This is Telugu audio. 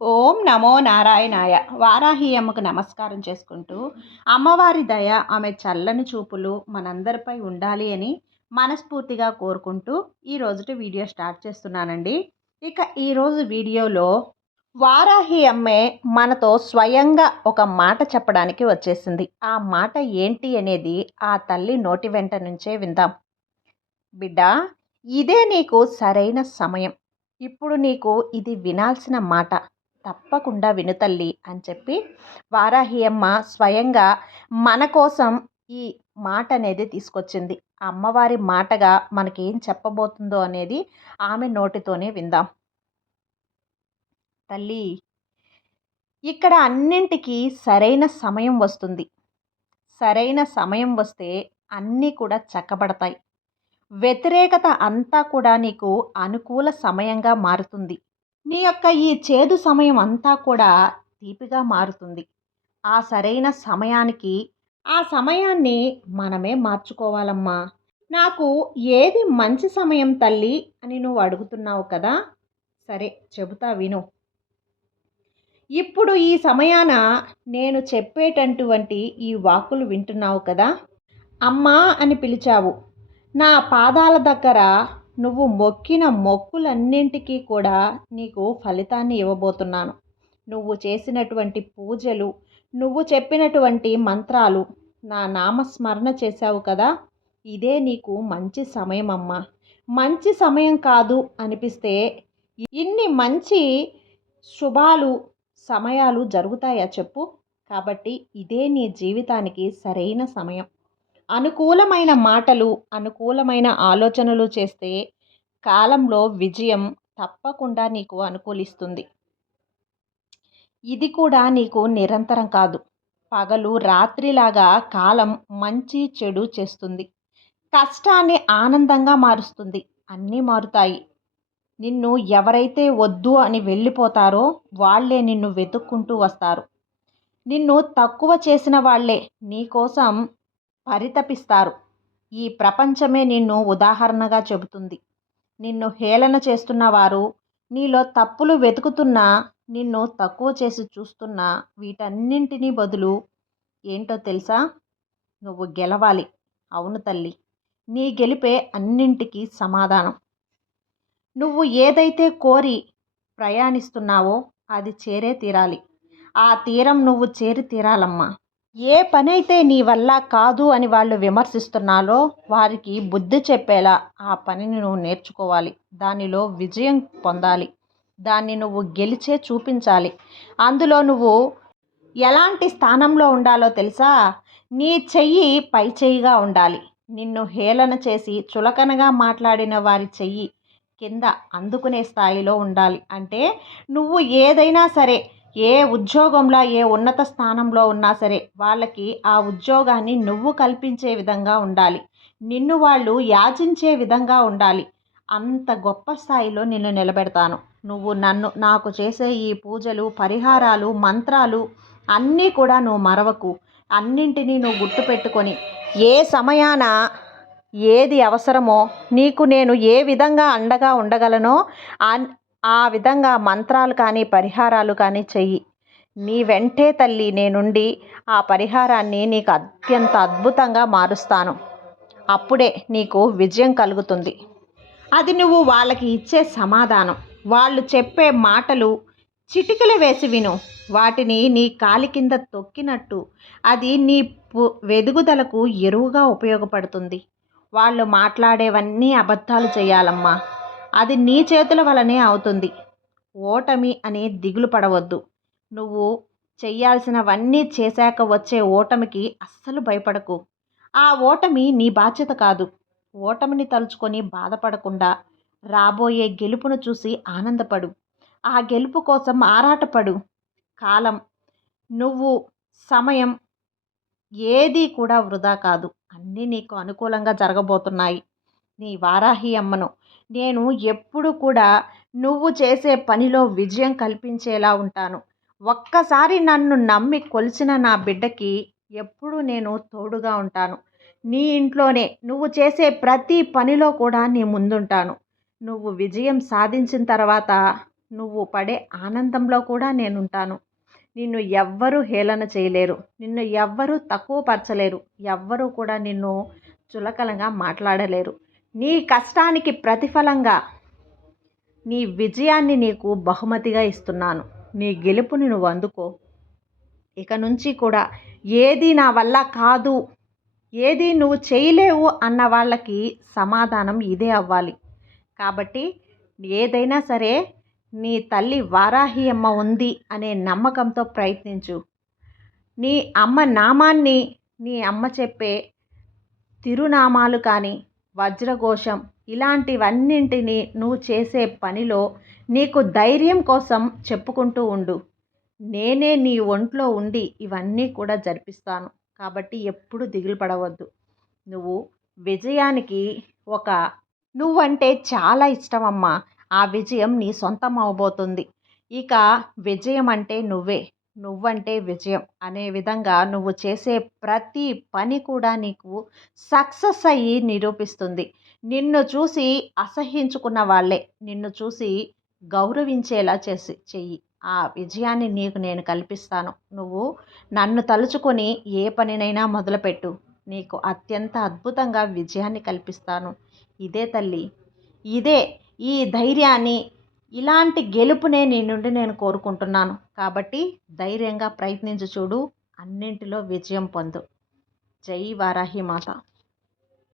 ఓం నమో నారాయణాయ. వారాహి అమ్మకు నమస్కారం చేసుకుంటూ అమ్మవారి దయ ఆమె చల్లని చూపులు మనందరిపై ఉండాలి అని మనస్ఫూర్తిగా కోరుకుంటూ ఈ రోజుటి వీడియో స్టార్ట్ చేస్తున్నానండి. ఇక ఈరోజు వీడియోలో వారాహి అమ్మే మనతో స్వయంగా ఒక మాట చెప్పడానికి వచ్చేసింది. ఆ మాట ఏంటి అనేది ఆ తల్లి నోటి వెంట నుంచే విందాం. బిడ్డ ఇదే నీకు సరైన సమయం. ఇప్పుడు నీకు ఇది వినాల్సిన మాట. తప్పకుండా వినుతల్లి అని చెప్పి వారాహి అమ్మ స్వయంగా మన కోసం ఈ మాట అనేది తీసుకొచ్చింది. ఆ అమ్మవారి మాటగా మనకి ఏం చెప్పబోతుందో అనేది ఆమె నోటితోనే విందాం. తల్లి ఇక్కడ అన్నింటికీ సరైన సమయం వస్తుంది. సరైన సమయం వస్తే అన్నీ కూడా చక్కబడతాయి. వ్యతిరేకత అంతా కూడా నీకు అనుకూల సమయంగా మారుతుంది. నీ యొక్క ఈ చేదు సమయం అంతా కూడా తీపిగా మారుతుంది. ఆ సరైన సమయానికి ఆ సమయాన్ని మనమే మార్చుకోవాలమ్మా. నాకు ఏది మంచి సమయం తల్లి అని నువ్వు అడుగుతున్నావు కదా సరే చెబుతా విను. ఇప్పుడు ఈ సమయాన నేను చెప్పేటటువంటి ఈ వాకులు వింటున్నావు కదా అమ్మా అని పిలిచావు. నా పాదాల దగ్గర నువ్వు మొక్కిన మొక్కులన్నింటికీ కూడా నీకు ఫలితాన్ని ఇవ్వబోతున్నాను. నువ్వు చేసినటువంటి పూజలు నువ్వు చెప్పినటువంటి మంత్రాలు నా నామస్మరణ చేశావు కదా ఇదే నీకు మంచి సమయం అమ్మా మంచి సమయం కాదు అనిపిస్తే ఇన్ని మంచి శుభాలు సమయాలు జరుగుతాయా చెప్పు? కాబట్టి ఇదే నీ జీవితానికి సరైన సమయం. అనుకూలమైన మాటలు అనుకూలమైన ఆలోచనలు చేస్తే కాలంలో విజయం తప్పకుండా నీకు అనుకూలిస్తుంది. ఇది కూడా నీకు నిరంతరం కాదు. పగలు రాత్రిలాగా కాలం మంచి చెడు చేస్తుంది. కష్టాన్ని ఆనందంగా మారుస్తుంది. అన్నీ మారుతాయి. నిన్ను ఎవరైతే వద్దు అని వెళ్ళిపోతారో వాళ్ళే నిన్ను వెతుక్కుంటూ వస్తారు. నిన్ను తక్కువ చేసిన వాళ్ళే. నీకోసం పరితపిస్తారు. ఈ ప్రపంచమే నిన్ను ఉదాహరణగా చెబుతుంది. నిన్ను హేళన చేస్తున్న వారు నీలో తప్పులు వెతుకుతున్నా నిన్ను తక్కువ చేసి చూస్తున్నా వీటన్నింటినీ బదులు ఏంటో తెలుసా? నువ్వు గెలవాలి. అవును తల్లి. నీ గెలిపే అన్నింటికీ సమాధానం. నువ్వు ఏదైతే కోరి ప్రయాణిస్తున్నావో అది చేరే తీరాలి. ఆ తీరం నువ్వు చేరి తీరాలమ్మా. ఏ పనైతే నీ వల్ల కాదు అని వాళ్ళు విమర్శిస్తున్నారో వారికి బుద్ధి చెప్పేలా ఆ పనిని నువ్వు నేర్చుకోవాలి. దానిలో విజయం పొందాలి. దాన్ని నువ్వు గెలిచే చూపించాలి. అందులో నువ్వు ఎలాంటి స్థానంలో ఉండాలో తెలుసా? నీ చెయ్యి పై చెయ్యిగా ఉండాలి. నిన్ను హేళన చేసి చులకనగా మాట్లాడిన వారి చెయ్యి కింద అందుకునే స్థాయిలో ఉండాలి. అంటే నువ్వు ఏదైనా సరే ఏ ఉద్యోగంలో ఏ ఉన్నత స్థానంలో ఉన్నా సరే వాళ్ళకి ఆ ఉద్యోగాన్ని నువ్వు కల్పించే విధంగా ఉండాలి. నిన్ను వాళ్ళు యాచించే విధంగా ఉండాలి. అంత గొప్ప స్థాయిలో నిన్ను నిలబెడతాను. నువ్వు నన్ను నాకు చేసే ఈ పూజలు పరిహారాలు మంత్రాలు అన్నీ కూడా నువ్వు మరవకు. అన్నింటినీ నువ్వు గుర్తుపెట్టుకొని ఏ సమయాన ఏది అవసరమో నీకు నేను ఏ విధంగా అండగా ఉండగలనో ఆ విధంగా మంత్రాలు కానీ పరిహారాలు కానీ చెయ్యి. నీ వెంటే తల్లి నేనుండి ఆ పరిహారాన్ని నీకు అత్యంత అద్భుతంగా మారుస్తాను. అప్పుడే నీకు విజయం కలుగుతుంది. అది నువ్వు వాళ్ళకి ఇచ్చే సమాధానం. వాళ్ళు చెప్పే మాటలు చిటికలు వేసి విను. వాటిని నీ కాలి కింద తొక్కినట్టు అది నీ వెదుగుదలకు ఎరువుగా ఉపయోగపడుతుంది. వాళ్ళు మాట్లాడేవన్నీ అబద్ధాలు చేయాలమ్మా అది నీ చేతుల వలనే అవుతుంది. ఓటమి అని దిగులు పడవద్దు. నువ్వు చెయ్యాల్సినవన్నీ చేశాక వచ్చే ఓటమికి అస్సలు భయపడకు. ఆ ఓటమి నీ బాధ్యత కాదు. ఓటమిని తలుచుకొని బాధపడకుండా రాబోయే గెలుపును చూసి ఆనందపడు. ఆ గెలుపు కోసం ఆరాటపడు. కాలం నువ్వు సమయం ఏదీ కూడా వృధా కాదు. అన్నీ నీకు అనుకూలంగా జరగబోతున్నాయి. నీ వారాహి అమ్మను నేను ఎప్పుడు కూడా నువ్వు చేసే పనిలో విజయం కల్పించేలా ఉంటాను. ఒక్కసారి నన్ను నమ్మి కొలిచిన నా బిడ్డకి ఎప్పుడు నేను తోడుగా ఉంటాను. నీ ఇంట్లోనే నువ్వు చేసే ప్రతి పనిలో కూడా నీ ముందుంటాను. నువ్వు విజయం సాధించిన తర్వాత నువ్వు పడే ఆనందంలో కూడా నేనుంటాను. నిన్ను ఎవ్వరూ హేళన చేయలేరు. నిన్ను ఎవ్వరూ తక్కువ పరచలేరు ఎవ్వరూ కూడా నిన్ను చులకలంగా మాట్లాడలేరు. నీ కష్టానికి ప్రతిఫలంగా నీ విజయాన్ని నీకు బహుమతిగా ఇస్తున్నాను. నీ గెలుపుని నువ్వు అందుకో. ఇక నుంచి కూడా ఏది నా వల్ల కాదు ఏది నువ్వు చేయలేవు అన్న వాళ్ళకి సమాధానం ఇదే అవ్వాలి. కాబట్టి ఏదైనా సరే నీ తల్లి వారాహి అమ్మ ఉంది అనే నమ్మకంతో ప్రయత్నించు. నీ అమ్మ నామాన్ని నీ అమ్మ చెప్పే తిరునామాలు కానీ వజ్రఘోషం ఇలాంటివన్నింటినీ నువ్వు చేసే పనిలో నీకు ధైర్యం కోసం చెప్పుకుంటూ ఉండు. నేనే నీ ఒంట్లో ఉండి ఇవన్నీ కూడా జరిపిస్తాను. కాబట్టి ఎప్పుడు దిగులు పడవద్దు. నువ్వు విజయానికి ఒక నువ్వంటే చాలా ఇష్టం అమ్మా ఆ విజయం నీ సొంతం అవబోతుంది. ఇక విజయం అంటే నువ్వే. నువ్వంటే విజయం అనే విధంగా నువ్వు చేసే ప్రతి పని కూడా నీకు సక్సెస్ అయ్యి నిరూపిస్తుంది. నిన్ను చూసి అసహించుకున్న వాళ్ళే నిన్ను చూసి గౌరవించేలా చేసి చెయ్యి. ఆ విజయాన్ని నీకు నేను కల్పిస్తాను. నువ్వు నన్ను తలుచుకొని ఏ పనినైనా మొదలుపెట్టు. నీకు అత్యంత అద్భుతంగా విజయాన్ని కల్పిస్తాను. ఇదే తల్లి ఇదే ఈ ధైర్యాన్ని ఇలాంటి గెలుపునే నీ నుండి నేను కోరుకుంటున్నాను. కాబట్టి ధైర్యంగా ప్రయత్నించి చూడు అన్నింటిలో విజయం పొందు. జై వారాహి మాత.